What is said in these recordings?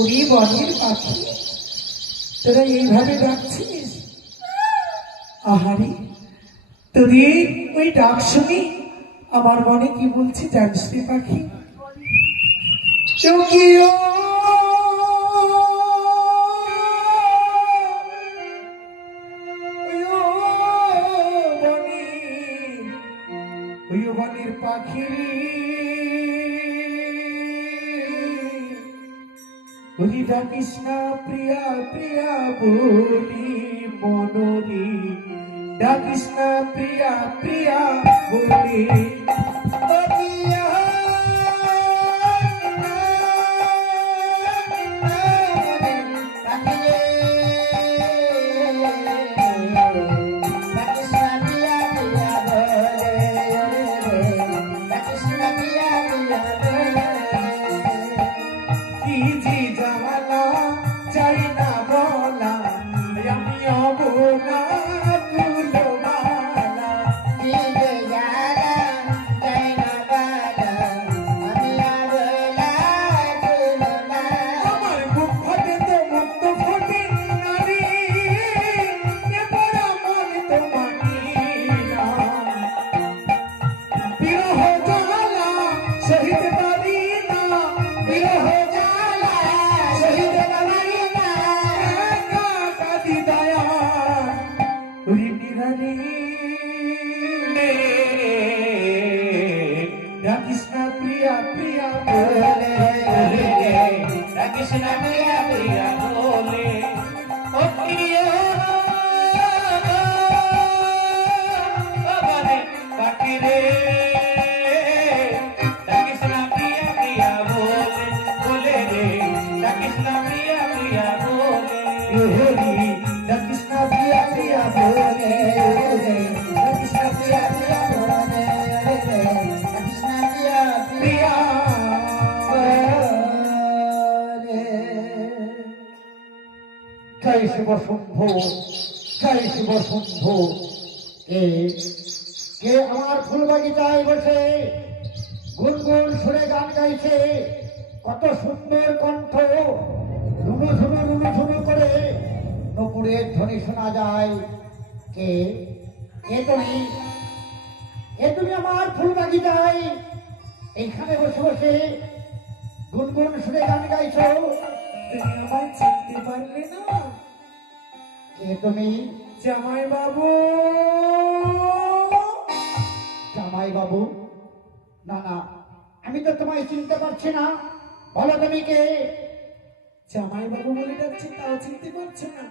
ওই বনের পাখি তোরা এইভাবে ডাকছিস? আহারে, তোদের ওই ডাক শুনে আমার মনে কি বলছে জানিস রে পাখি? চকিও বনের পাখি বলি ডাকিস না প্রিয়া প্রিয়া বলি মনরি, ডাকিস না প্রিয়া প্রিয়া বলি জয় শিব শম্ভ, জয় শিব শম্ভ। কে আমার ফুল বাগিচায় বসে গুনগুন সুরে গান গাইছে? কত সুন্দর কণ্ঠ, রুনু ঝুনু করে নপুরের ধ্বনি শোনা যায়। কে কে তুমি? কে তুমি আমার ফুল বাগিচায় এইখানে বসে বসে গুনগুন সুরে গান গাইছো? তুমি আমায় চিনতে পারলে না? কে তুমি? জামাই বাবু। জামাই বাবু? না না, আমি তো তোমায় চিনতে পারছি না। বলো তুমি কে? জামাই বাবু বলে ডাকছি, তাও চিনতে পারছো না?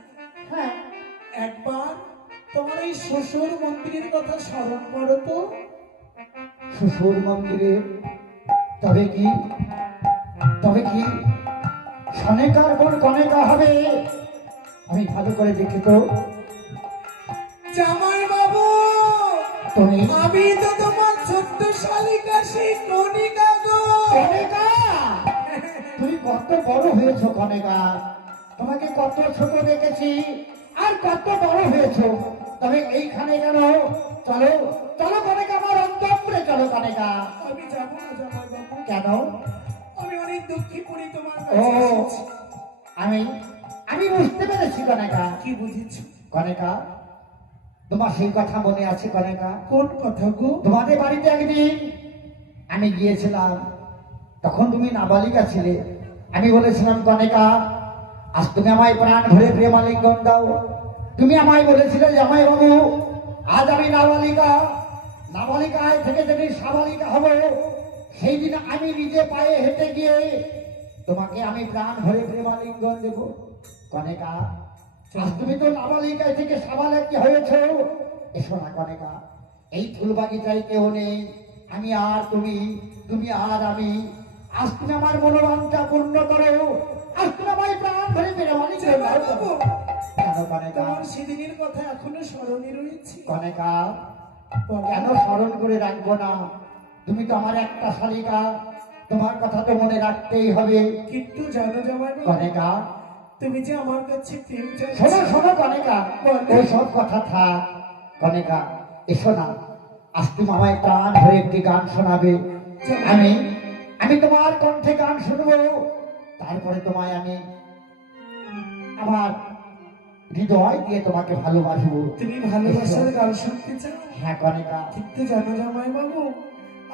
হ্যাঁ, একবার তোমার এই শ্বশুর মন্দিরের কথা স্মরণ করো তো। শ্বশুর মন্দিরে? তবে কি তবে কি সনেকার কোন কনেকা হবে? আমি ভালো করে দেখি তো। জামাই বাবু, তুমি? আমি তো তোমার ছোট্ট শালিকা, সেই কণিকা গো। কনেকা? তুমি কত বড় হয়েছো কনেকা, তোমাকে কত ছোট দেখেছি আর কত বড় হয়েছো। তবে এইখানে কেন? চলো চলো কনেকা, আমার অন্তঃপুরে চলো কনেকা। আমি যাবো না জামাই বাবু। কেন? আমি অনেক দুঃখী পড়ি তোমার ও, কাছে এসেছি। আমি আমি বুঝতে পেরেছি কনেকা। কি বুঝেছ? কনেকা, তোমার সেই কথা মনে আছে কনেকা? কোন কথা গো? তোমাদের বাড়িতে একদিন আমি গিয়েছিলাম, তখন তুমি নাবালিকা ছিলে। আমি বলেছিলাম কনেকা, আজ তুমি আমায় প্রাণ ভরে প্রেমালিঙ্গন দাও। তুমি আমায় বলেছিলে জামাই বাবু, আজ আমি নাবালিকা, নাবালিকায় থেকে যদি সাবালিকা হব, সেই দিন আমি নিজে পায়ে হেঁটে গিয়ে তোমাকে আমি প্রাণ ভরে প্রেমালিঙ্গন দেব। কনেকা, আজ তুমি তো নাবালিকায় থেকে সাবালিকা হয়েছ। এসো না কনেকা, এই ফুল বাগিচায় কেউ নেই, আমি আর তুমি, তুমি আর আমি। আজ তুমি আমার মনোবাঞ্ছা পূর্ণ করো, আজ তুমি আমায় প্রাণ ভরে প্রেমালিঙ্গন দাও। কেন কনেকা? তোমার সেদিনের কথা এখনো স্মরণে রয়েছে। কনেকা, কেন স্মরণ করে রাখবো না? তুমি তো আমার একটা শালিকা, তোমার কথা তো মনে রাখতেই হবে। কিন্তু জানো জামাই বাবু, কনেকা, তুমি যে আমার কাছে প্রেম চাইছো। শোনো শোনো কনেকা, ওই সব কথা থাক। কনেকা, এসো না, আজ তুমি আমায় প্রাণ ভরে একটি গান শোনাবে। আমি আমি তোমার কণ্ঠে গান শুনবো। তারপরে তোমায় আমি আমার হৃদয় দিয়ে তোমাকে ভালোবাসবো। তুমি ভালোবাসার গান শুনতে চাও? হ্যাঁ কনেকা। কিন্তু জানো জামাই বাবু,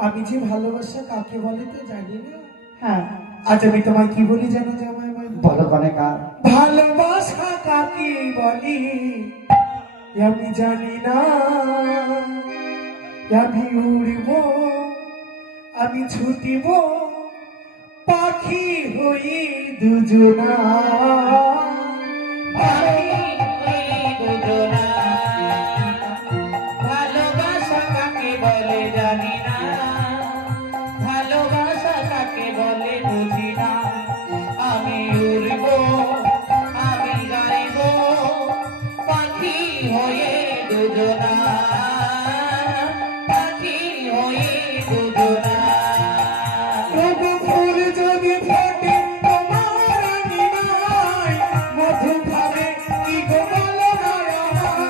আমি যে ভালোবাসা কাকে বলে তো জানি না। হ্যাঁ আজ আমি তোমায় কি বলি জানো জামাই বাবু? বলো কনেকা। ভালোবাসা কাকে বলি আমি জানি না। আমি উড়ব, আমি ছুটিব পাখি হয়ে দুজনা। ভালোবাসা কাকে বলে জানি না, ভালোবাসা কাকে বলে বুঝি না। আমি উড়ব, আমি গাইব পাখি হয়ে দুজনা, পাখি হয়ে দুজনা। তবু ফুল যদি ফোটে তোমার আঙিনায়, মধু খাবে কি গো বলো না আমার?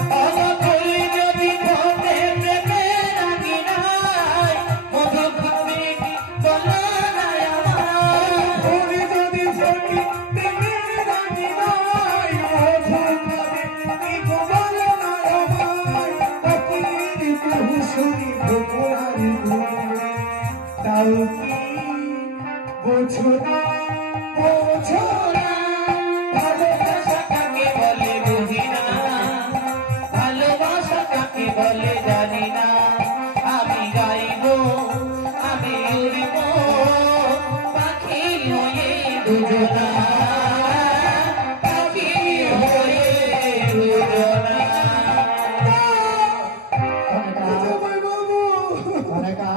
ফুল যদি ফোটে প্রেমের আঙিনায়, মধু খাবে কি বলো না আমার? ফুল যদি ফোটে প্রেমের আঙিনায়, মধু খাবে কি গো বলো না আমার? পাখির কুহু শুনি ভোরার ঘুম, তাও কি বোঝো না, বোঝো না? ভালোবাসা কাকে বলে বুঝি না, ভালোবাসা কাকে বলে জানি না। আমি গাইব, আমি উড়ব পাখি হয়ে দুজনা, পাখি হয়ে দুজনা। কনেকা জামাই বাবু, কনেকা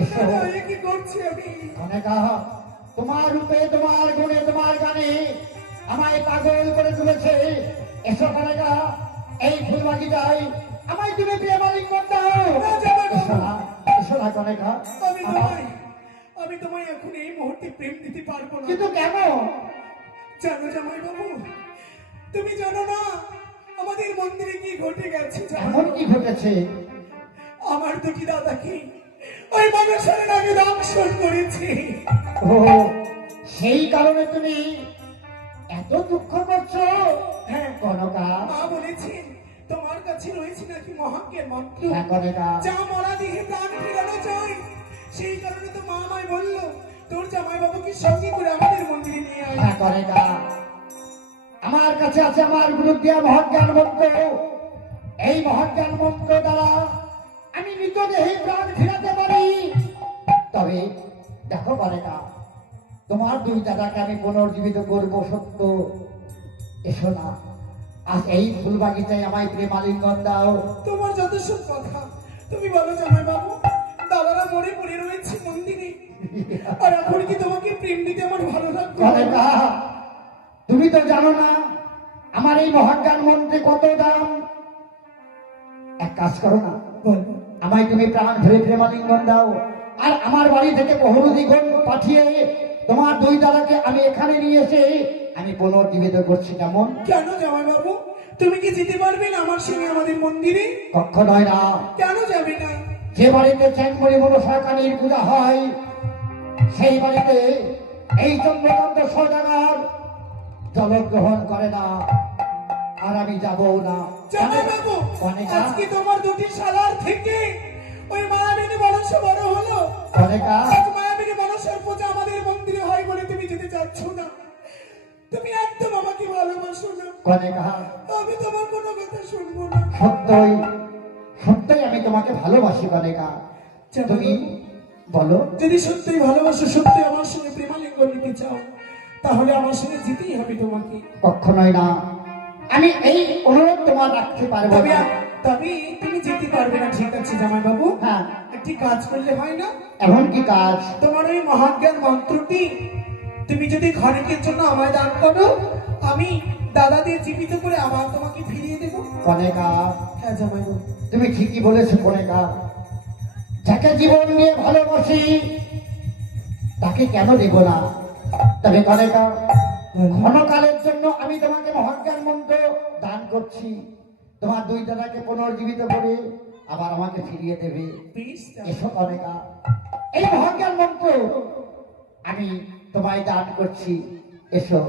এসো। আমি কি করছি আমি? কনেকা তোমার রূপে তোমার গুণে তোমার গানে আমায় পাগল করে তুলেছে। এসো কনেকা, এই ফুল বাগিচায় আমায় তুমি প্রেমালিঙ্গন দাও। না, জামাই বাবু। এসো না, এসো না কনেকা। আমি তোমায় এখন এই মুহূর্তে প্রেম দিতে পারবো না। কিন্তু কেন? জানো জামাই বাবু, তুমি জানো না আমাদের মন্দিরে কি ঘটে গেছে? জানো? এমন কি ঘটেছে? আমার দুটি দাদাকে ওই মানুষের নামে দংশন করেছে। ও সেই কারণে তুমি এত দুঃখ করছো? হ্যাঁ, কনকা মা বলেছেন তোমার কাছে রয়েছে নাকি মহাজ্ঞের মন্ত্র, হ্যাঁ কনকা যা মরা দেহে প্রাণ ফেরানো যায়। সেই কারণে তো মা আমায় বলল তোর জামাই বাবুকে সঙ্গে করে আমাদের মন্দিরে নিয়ে আয়। হ্যাঁ কনকা আমার কাছে আছে আমার গুরুদেব মহাজ্ঞান মন্ত্র। এই মহাজ্ঞান মন্ত্র দ্বারা আমি মৃতদেহে প্রাণ ফেরাতে পারি। তবে দেখো কনকা, তোমার দুই দাদাকে আমি পুনর্জীবিত করবো সত্য। এসো না, আজ এই ফুল বাগিচায় আমায় প্রেমালিঙ্গন দাও। তোমার যত সব কথা তুমি বলো জামাই বাবু, দাদারা মরে পড়ে রয়েছে মন্দিরে, আর এখন কি তোমাকে প্রেম দিতে আমার ভালো লাগবে? কনকা তুমি তো জানো না আমার এই মহাজ্ঞান মন্ত্রে কত দাম। এক কাজ করো না, বলো। আমায় তুমি প্রাণ ধরে প্রেমালিঙ্গন দাও, আর আমার বাড়ি থেকে বহুরূদিগণ পাঠিয়ে তোমার দুই দাদাকে আমি এখানে নিয়ে এসে আমি পুনর্জীবিত করছি। কেমন? কেন জামাই বাবু, তুমি কি যেতে পারবে না আমার সঙ্গে আমাদের মন্দিরে? কক্ষ নয় না। কেন যাবে না? যে বাড়িতে চ্যাংমণি মনসাকালীর পূজা হয় সেই বাড়িতে এই চন্দ্রকান্ত সদাগর জলগ্রহণ করে না, আর আমি যাবো না। জামাই বাবু, কনেকা আজকে তোমার দুটি শালার থেকে ওই মায়াবিনী মনসা বড় হলো। কনেকা আজ মায়াবিনী মনসার পূজা আমাদের মন্দিরে হয় বলে তুমি যেতে চাচ্ছ না। তুমি একদম আমাকে ভালোবাসো না। কনেকা আমি তোমার কোনো কথা শুনবো না। সত্যই সত্যই আমি তোমাকে ভালোবাসি কনেকা। তুমি বলো। যদি সত্যিই ভালোবাসো, সত্যি আমার সঙ্গে প্রেমালিঙ্গ নিতে চাও, তাহলে আমার সঙ্গে যেতেই হবে তোমাকে। কখনোই না, আমি এই অনুরোধ তোমার রাখতে পারবো তবে না। তবে তুমি যেতে পারবে না, ঠিক আছে জামাই বাবু। হ্যাঁ, একটি কাজ করলে হয় না? এমন কি কাজ? তোমার ওই মহাজ্ঞান মন্ত্রটি তুমি যদি ক্ষণিকের জন্য আমায় দান করো, আমি দাদা দিয়ে জীবিত করে আবার তোমাকে ফিরিয়ে দেবো। কনেকা হ্যাঁ জামাই বাবু। তুমি ঠিকই বলেছো কনেকা, যাকে জীবন নিয়ে ভালোবাসি তাকে কেন দেব না? তবে কনেকা ক্ষণকালের জন্য আমি তোমাকে মহাজ্ঞান মন্ত্র দান করছি। তোমার দুই দাদাকে পুনর্জীবিত করে আবার আমাকে ফিরিয়ে দেবে। বেশ, এসো কনেকা, এই মহাজ্ঞান মন্ত্র আমি তোমায় দান করছি, এসো।